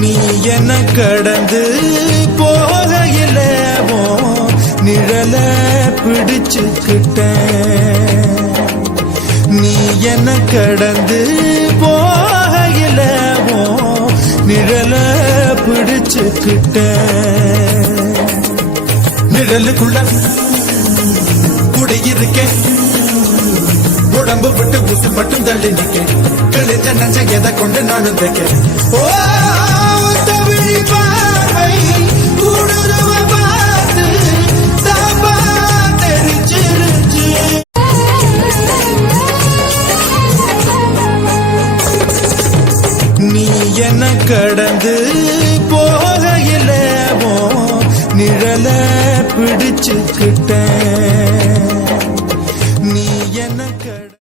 நீ என்ன கடந்து போகையில உன் நிழல பிடிச்சுக்கிட்டேன். நீ என்ன கடந்து போகையில உன் நிழல பிடிச்சுக்கிட்டேன். நிழலுக்குள்ள குடியிருக்கேன். உடம்பு விட்டு ஊசி மட்டும் தள்ளி நிக்க கிழிஞ்ச நஞ்ச எதை கொண்டு நானும் தைக்க ஓ நீ என்ன கடந்து போகையில நிழல பிடிச்சுக்கிட்டேன்.